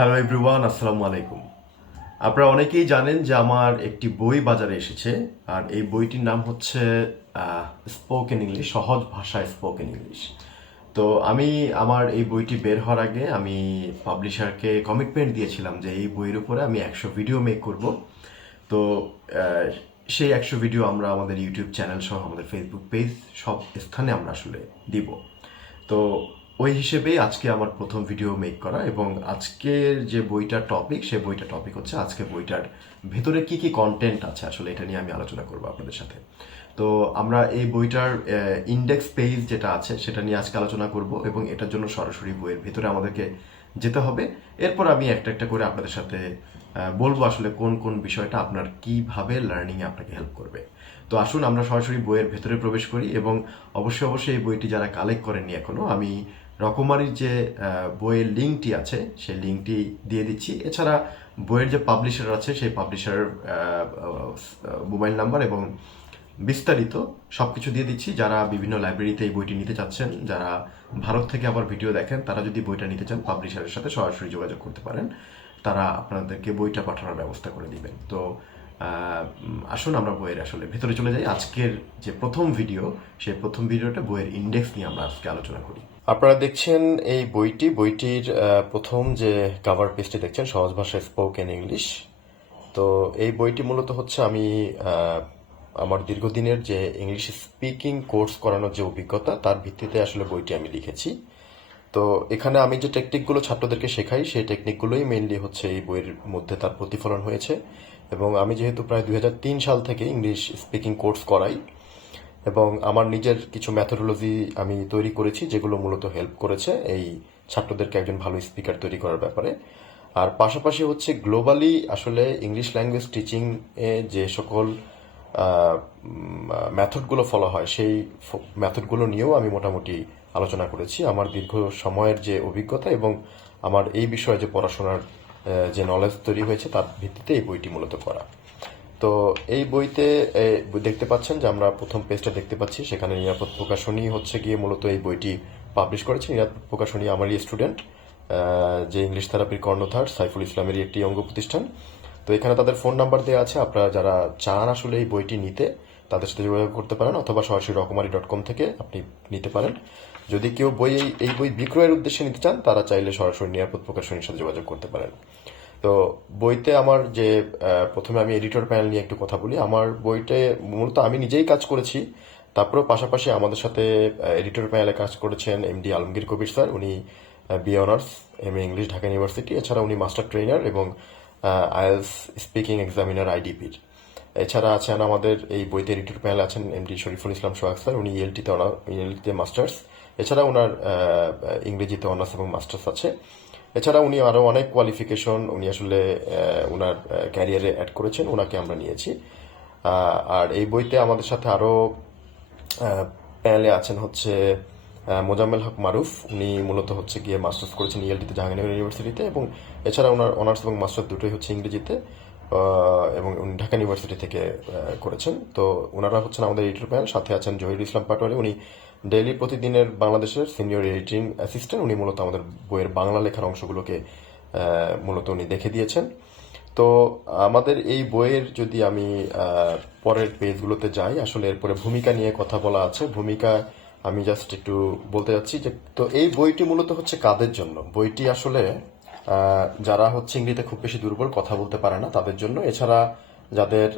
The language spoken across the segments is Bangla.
হ্যালো এভরিওয়ান আসসালামু আলাইকুম আপনারা অনেকেই জানেন যে আমার একটি বই বাজারে এসেছে, আর এই বইটির নাম হচ্ছে স্পোকেন ইংলিশ সহজ ভাষায় স্পোকেন ইংলিশ তো আমি আমার এই বইটি বের হওয়ার আগে আমি পাবলিশারকে কমিটমেন্ট দিয়েছিলাম যে এই বইয়ের উপরে আমি একশো ভিডিও মেক করব। তো সেই একশো ভিডিও আমরা আমাদের ইউটিউব চ্যানেল সহ আমাদের ফেসবুক পেজ সব স্থানে আমরা আসলে দিব। তো ওই হিসেবেই আজকে আমার প্রথম ভিডিও মেক করা এবং আজকের যে বইটার টপিক সে বইটার টপিক হচ্ছে আজকে বইটার ভেতরে কি কি কন্টেন্ট আছে আসলে এটা নিয়ে আমি আলোচনা করব আপনাদের সাথে। তো আমরা এই বইটার ইন্ডেক্স পেজ যেটা আছে সেটা নিয়ে আজকে আলোচনা করব এবং এটার জন্য সরাসরি বইয়ের ভেতরে আমাদেরকে যেতে হবে। এরপর আমি একটা একটা করে আপনাদের সাথে বলব আসলে কোন কোন বিষয়টা আপনার কীভাবে লার্নিংয়ে আপনাকে হেল্প করবে। তো আসুন আমরা সরাসরি বইয়ের ভেতরে প্রবেশ করি এবং অবশ্যই অবশ্যই এই বইটি যারা কালেক্ট করেননি এখনও, আমি রকমারির যে বইয়ের লিঙ্কটি আছে, সেই লিঙ্কটি দিয়ে দিচ্ছি। এছাড়া বইয়ের যে পাবলিশার আছে, সেই পাবলিশারের মোবাইল নাম্বার এবং বিস্তারিত সব কিছু দিয়ে দিচ্ছি। যারা বিভিন্ন লাইব্রেরিতে এই বইটি নিতে চাচ্ছেন, যারা ভারত থেকে আবার ভিডিও দেখেন, তারা যদি বইটা নিতে চান পাবলিশারের সাথে সরাসরি যোগাযোগ করতে পারেন। তারা আপনাদেরকে বইটা পাঠানোর ব্যবস্থা করে দিবেন। তো আসুন আমরা বইয়ের আসলে ভেতরে চলে যাই। আজকের যে প্রথম ভিডিও সেই প্রথম ভিডিওটা বইয়ের ইন্ডেক্স নিয়ে আমরা আজকে আলোচনা করি। আপনারা দেখছেন এই বইটি। বইটির প্রথম যে কাভার পেজটি দেখছেন, সহজ ভাষায় স্পোকেন ইংলিশ তো এই বইটি মূলত হচ্ছে আমি আমার দীর্ঘদিনের যে ইংলিশ স্পিকিং কোর্স করানোর যে অভিজ্ঞতা, তার ভিত্তিতে আসলে বইটি আমি লিখেছি। তো এখানে আমি যে টেকনিকগুলো ছাত্রদেরকে শেখাই, সেই টেকনিকগুলোই মেইনলি হচ্ছে এই বইয়ের মধ্যে তার প্রতিফলন হয়েছে। এবং আমি যেহেতু প্রায় দুই হাজার তিন সাল থেকে ইংলিশ স্পিকিং কোর্স করাই এবং আমার নিজের কিছু ম্যাথোডোলজি আমি তৈরি করেছি, যেগুলো মূলত হেল্প করেছে এই ছাত্রদেরকে একজন ভালো স্পিকার তৈরি করার ব্যাপারে। আর পাশাপাশি হচ্ছে গ্লোবালি আসলে ইংলিশ ল্যাঙ্গুয়েজ টিচিং এ যে সকল মেথডগুলো ফলো হয়, সেই মেথডগুলো নিয়েও আমি মোটামুটি আলোচনা করেছি। আমার দীর্ঘ সময়ের যে অভিজ্ঞতা এবং আমার এই বিষয়ে যে পড়াশোনার যে নলেজ তৈরি হয়েছে তার ভিত্তিতে এই বইটি মূলত করা তো এই বইতে দেখতে পাচ্ছেন যে আমরা প্রথম পেজটা দেখতে পাচ্ছি। সেখানে নিরাপদ প্রকাশনী হচ্ছে গিয়ে মূলত এই বইটি পাবলিশ করেছে। নিরাপদ প্রকাশনী আমারই স্টুডেন্ট যে ইংলিশ থেরাপির কর্ণধার, সাইফুল ইসলামেরই একটি অঙ্গ প্রতিষ্ঠান। তো এখানে তাদের ফোন নাম্বার দেওয়া আছে। আপনারা যারা চান আসলে এই বইটি নিতে, তাদের সাথে যোগাযোগ করতে পারেন অথবা সরাসরি রকমারি ডট কম থেকে আপনি নিতে পারেন। যদি কেউ বই এই- এই বই বিক্রয়ের উদ্দেশ্যে নিতে চান, তারা চাইলে সরাসরি নিরাপদ প্রকাশনীর সাথে যোগাযোগ করতে পারেন। তো বইতে আমার যে প্রথমে আমি এডিটর প্যানেল নিয়ে একটু কথা বলি। আমার বইতে মূলত আমি নিজেই কাজ করেছি। তারপরেও পাশাপাশি আমাদের সাথে এডিটর প্যানেলে কাজ করেছেন এমডি আলমগীর কবির স্যার। উনি B honours, M English, Dhaka university. এছাড়া উনি মাস্টার ট্রেনার এবং আইএলস স্পিকিং এক্সামিনার, আইডিপির। এছাড়া আছেন আমাদের এই বইতে এডিটর প্যানেল আছেন এমডি শরীফুল ইসলাম সোহাগ স্যার। উনি ইএলটিতে ইএলটিতে মাস্টার্স। এছাড়া ওনার ইংরেজিতে অনার্স এবং মাস্টার্স আছে। এছাড়া উনি আরও অনেক কোয়ালিফিকেশন উনি আসলে ওনার ক্যারিয়ারে অ্যাড করেছেন ওনাকে আমরা নিয়েছি। আর এই বইতে আমাদের সাথে আরও প্যানেলে আছেন হচ্ছে মোজাম্মেল হক মারুফ। উনি মূলত হচ্ছে গিয়ে মাস্টার্স করেছেন ইএলটিতে জাহাঙ্গীরনগর ইউনিভার্সিটিতে এবং এছাড়া ওনার অনার্স এবং মাস্টার্স দুটোই হচ্ছে ইংরেজিতে এবং উনি ঢাকা ইউনিভার্সিটি থেকে করেছেন। তো ওনারা হচ্ছেন আমাদের এডিটর প্যানেল সাথে আছেন জহিরুল ইসলাম পাটোয়ারি। উনি ডেইলি প্রতিদিনের বাংলাদেশের সিনিয়র এডিটিং অ্যাসিস্ট্যান্ট, উনি মূলত আমাদের বইয়ের বাংলা লেখার অংশগুলোকে মূলত উনি দেখে দিয়েছেন। তো আমাদের এই বইয়ের যদি আমি পরের পেজগুলোতে যাই, আসলে এরপরে ভূমিকা নিয়ে কথা বলা আছে। ভূমিকা আমি জাস্ট একটু বলতে যাচ্ছি যে, তো এই বইটি মূলত হচ্ছে কাদের জন্য? বইটি আসলে যারা হচ্ছে ইংরেজিতে খুব বেশি দুর্বল কথা বলতে পারে না তাদের জন্য। এছাড়া যাদের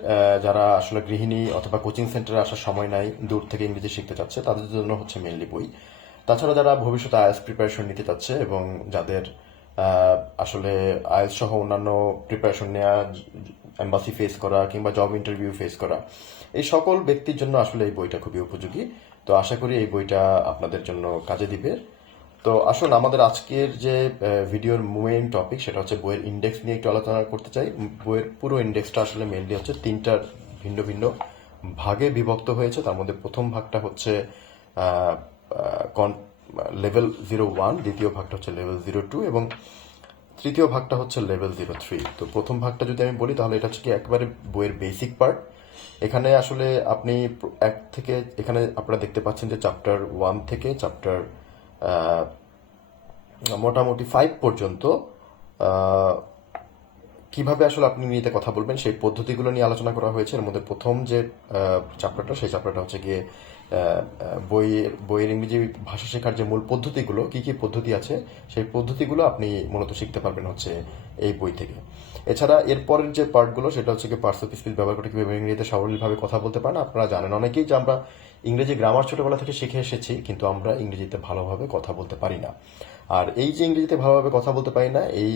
যারা আসলে গৃহিণী অথবা কোচিং সেন্টারে আসার সময় নাই, দূর থেকে ইংরেজি শিখতে চাচ্ছে, তাদের জন্য হচ্ছে মেনলি বই। তাছাড়া যারা ভবিষ্যতে আইএলস প্রিপারেশন নিতে চাচ্ছে এবং যাদের আসলে আইএলস সহ অন্যান্য প্রিপারেশন নেওয়া এম্বাসি ফেস করা কিংবা জব ইন্টারভিউ ফেস করা, এই সকল ব্যক্তির জন্য আসলে এই বইটা খুবই উপযোগী। তো আশা করি এই বইটা আপনাদের জন্য কাজে দিবে। তো আসুন, আমাদের আজকের যে ভিডিওর মেইন টপিক সেটা হচ্ছে বইয়ের ইন্ডেক্স নিয়ে একটু আলোচনা করতে চাই। বইয়ের পুরো ইন্ডেক্সটা আসলে মেনলি হচ্ছে তিনটার ভিন্ন ভিন্ন ভাগে বিভক্ত হয়েছে। তার মধ্যে প্রথম ভাগটা হচ্ছে লেভেল জিরো ওয়ান দ্বিতীয় ভাগটা হচ্ছে লেভেল জিরো টু এবং তৃতীয় ভাগটা হচ্ছে লেভেল জিরো থ্রি তো প্রথম ভাগটা যদি আমি বলি, তাহলে এটা হচ্ছে কি একবারে বইয়ের বেসিক পার্ট এখানে আসলে আপনি এক থেকে, এখানে আপনারা দেখতে পাচ্ছেন যে চ্যাপ্টার ওয়ান থেকে চ্যাপ্টার মোটামুটি ফাইভ পর্যন্ত কীভাবে আসলে আপনি ইংরেজিতে কথা বলবেন, সেই পদ্ধতিগুলো নিয়ে আলোচনা করা হয়েছে। এর মধ্যে প্রথম যে চ্যাপ্টারটা সেই চ্যাপ্টারটা হচ্ছে গিয়ে বইয়ের বইয়ের ইংরেজি ভাষা শেখার যে মূল পদ্ধতিগুলো, কি কি পদ্ধতি আছে, সেই পদ্ধতিগুলো আপনি মূলত শিখতে পারবেন হচ্ছে এই বই থেকে। এছাড়া এর পরের যে পার্টগুলো, সেটা হচ্ছে কি পার্টস অফ স্পিচ ব্যবহার করে কীভাবে ইংরেজিতে সাবলীলভাবে কথা বলতে পারেন। আপনারা জানেন অনেকেই যে আমরা ইংরেজি গ্রামার ছোটবেলা থেকে শিখে এসেছি, কিন্তু আমরা ইংরেজিতে ভালোভাবে কথা বলতে পারি না। আর এই যে ইংরেজিতে ভালোভাবে কথা বলতে পারি না, এই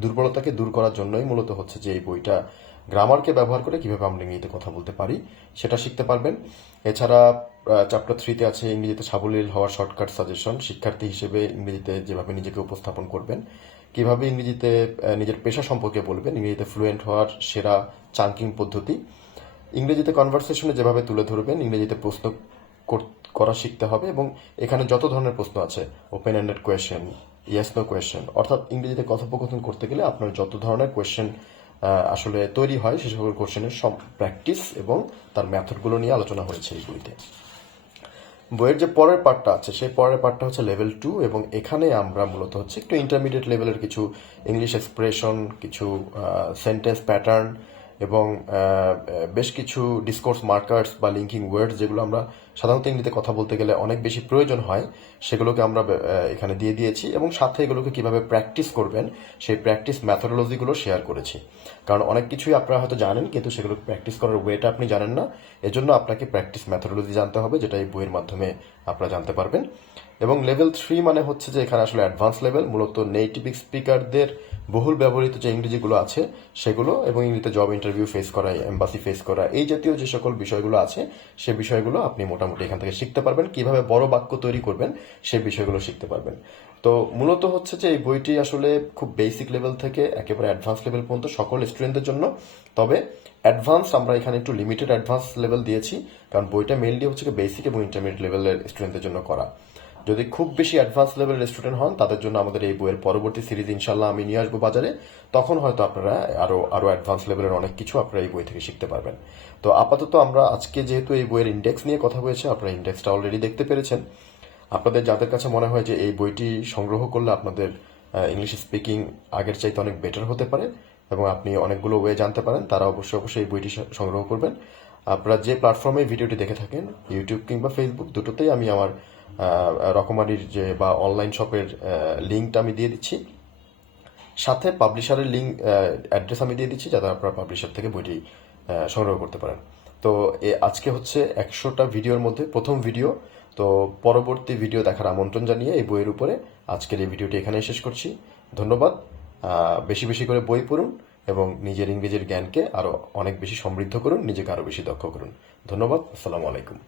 দুর্বলতাকে দূর করার জন্যই মূলত হচ্ছে যে এই বইটা গ্রামারকে ব্যবহার করে কীভাবে আমরা ইংরেজিতে কথা বলতে পারি, সেটা শিখতে পারবেন। এছাড়া চ্যাপ্টার থ্রিতে আছে ইংরেজিতে সাবলীল হওয়ার শর্টকাট সাজেশন শিক্ষার্থী হিসেবে ইংরেজিতে যেভাবে নিজেকে উপস্থাপন করবেন, কীভাবে ইংরেজিতে নিজের পেশা সম্পর্কে বলবেন, ইংরেজিতে ফ্লুয়েন্ট হওয়ার সেরা চাঙ্কিং পদ্ধতি। ইংরেজিতে কনভারসেশনে যেভাবে তুলে ধরবেন, ইংরেজিতে প্রশ্ন কর- শিখতে হবে এবং এখানে যত ধরনের প্রশ্ন আছে open ended question yes no question অর্থাৎ ইংরেজিতে কথোপকথন করতে গেলে আপনার যত ধরনের কোয়েশ্চেন আসলে তৈরি হয়, সে সকল কোয়েশ্চেনের সব প্র্যাকটিস এবং তার মেথডগুলো নিয়ে আলোচনা হয়েছে এই বইতে। বইয়ের যে পরের পার্টটা আছে, সেই পরের পার্টটা হচ্ছে লেভেল টু এবং এখানে আমরা মূলত হচ্ছে একটু ইন্টারমিডিয়েট লেভেলের কিছু ইংলিশ এক্সপ্রেশন কিছু সেন্টেন্স প্যাটার্ন এবং বেশ কিছু ডিসকোর্স মার্কার্স বা লিঙ্কিং ওয়ার্ডস যেগুলো আমরা সাধারণত ইংরেজিতে কথা বলতে গেলে অনেক বেশি প্রয়োজন হয়, সেগুলোকে আমরা এখানে দিয়ে দিয়েছি এবং সাথে এগুলোকে কীভাবে প্র্যাকটিস করবেন, সেই প্র্যাকটিস ম্যাথোডোলজিগুলো শেয়ার করেছি। কারণ অনেক কিছুই আপনারা হয়তো জানেন, কিন্তু সেগুলো প্র্যাকটিস করার ওয়েটা আপনি জানেন না। এজন্য আপনাকে প্র্যাকটিস ম্যাথোডোলজি জানতে হবে, যেটা এই বইয়ের মাধ্যমে আপনারা জানতে পারবেন। এবং লেভেল থ্রি মানে হচ্ছে যে এখানে আসলে অ্যাডভান্স লেভেল মূলত নেটিভ স্পিকারদের বহুল ব্যবহৃত যে ইংরেজিগুলো আছে সেগুলো এবং ইংরেজিতে জব ইন্টারভিউ ফেস করা এম্বাসি ফেস করা, এই জাতীয় যে সকল বিষয়গুলো আছে সে বিষয়গুলো আপনি মোটামুটি এখান থেকে শিখতে পারবেন। কীভাবে বড় বাক্য তৈরি করবেন সে বিষয়গুলো শিখতে পারবেন। তো মূলত হচ্ছে যে এই বইটি আসলে খুব বেসিক লেভেল থেকে একেবারে অ্যাডভান্স লেভেল পর্যন্ত সকল স্টুডেন্টদের জন্য। তবে অ্যাডভান্স আমরা এখানে একটু লিমিটেড অ্যাডভান্স লেভেল দিয়েছি, কারণ বইটা মেইনলি হচ্ছে বেসিক এবং ইন্টারমিডিয়েট লেভেলের স্টুডেন্টদের জন্য করা। যদি খুব বেশি অ্যাডভান্স লেভেলের স্টুডেন্ট হন, তাদের জন্য আমাদের এই বইয়ের পরবর্তী সিরিজ ইনশাল্লাহ আমি নিয়ে আসব বাজারে। তখন হয়তো আপনারা আরও আরও অ্যাডভান্স লেভেলের অনেক কিছু আপনারা এই বই থেকে শিখতে পারবেন। তো আপাতত আমরা আজকে যেহেতু এই বইয়ের ইন্ডেক্স নিয়ে কথা হয়েছে, আপনারা ইন্ডেক্সটা অলরেডি দেখতে পেরেছেন। আপনাদের, যাদের কাছে মনে হয় যে এই বইটি সংগ্রহ করলে আপনাদের ইংলিশ স্পিকিং আগের চাইতে অনেক বেটার হতে পারে এবং আপনি অনেকগুলো ওয়ে জানতে পারেন, তারা অবশ্যই অবশ্যই এই বইটি সংগ্রহ করবেন। আপনারা যে প্ল্যাটফর্মে ভিডিওটি দেখে থাকেন ইউটিউব কিংবা ফেসবুক দুটোতেই আমি আমার রকমারির যে বা অনলাইন শপের লিঙ্কটা আমি দিয়ে দিচ্ছি। সাথে পাবলিশারের লিঙ্ক অ্যাড্রেস আমি দিয়ে দিচ্ছি, যাতে আপনারা পাবলিশার থেকে বইটি সংগ্রহ করতে পারেন। তো এ, আজকে হচ্ছে একশোটা ভিডিওর মধ্যে প্রথম ভিডিও। তো পরবর্তী ভিডিও দেখার আমন্ত্রণ জানিয়ে এই বইয়ের উপরে আজকের এই ভিডিওটি এখানেই শেষ করছি। ধন্যবাদ। বেশি বেশি করে বই পড়ুন। এবং নিজের ইংরেজির জ্ঞানকে আরও অনেক বেশি সমৃদ্ধ করুন, নিজেকে আরও বেশি দক্ষ করুন। ধন্যবাদ, আসসালামু আলাইকুম।